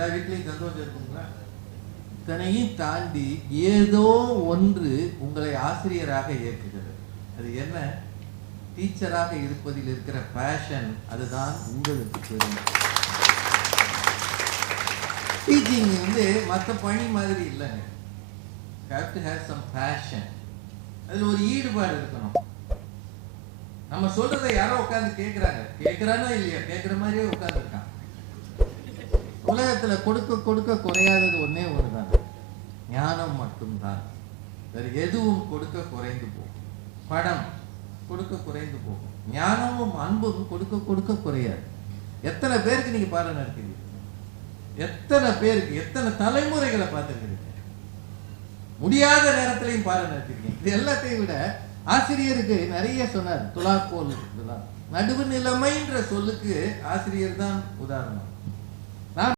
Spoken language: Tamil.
எல்லா வீட்லையும் சந்தோஷம் இருக்குங்களா? இத்தனையும் தாண்டி ஏதோ ஒன்று உங்களை ஆசிரியராக இயக்குகிறது. அது என்ன? டீச்சராக இருப்பதில் இருக்கிற பேஷன். அதுதான் உங்களுக்கு பெருமை. டீச்சிங் வந்து மற்ற பணி மாதிரி இல்லைங்க. have to have some passion. அதுல ஒரு ஈடுபாடு இருக்கணும். நம்ம சொல்றதை யாரோ உட்கார்ந்து கேட்கிறாங்க, கேட்கிறானோ இல்லையா, கேட்கிற மாதிரியே உட்கார்ந்து இருக்கான். உலகத்துல கொடுக்க கொடுக்க குறையாதது ஒன்னே ஒண்ணுதான், ஞானம் மட்டும்தான். வேற எதுவும் கொடுக்க குறைந்து போகும். படம் கொடுக்க குறைந்து போகும். ஞானமும் அன்பும் கொடுக்க கொடுக்க குறையாது. எத்தனை பேருக்கு நீங்க பாடம் நடக்கிறீங்க? எத்தனை பேருக்கு, எத்தனை தலைமுறைகளை பார்த்துருக்கீங்க? முடியாத நேரத்திலையும் பாடம் நடத்திருக்கீங்க. இது எல்லாத்தையும் விட ஆசிரியருக்கு நிறைய சொன்னார். துலாக்கோல், நடுவு நிலைமைன்ற சொல்லுக்கு ஆசிரியர் தான் உதாரணம்.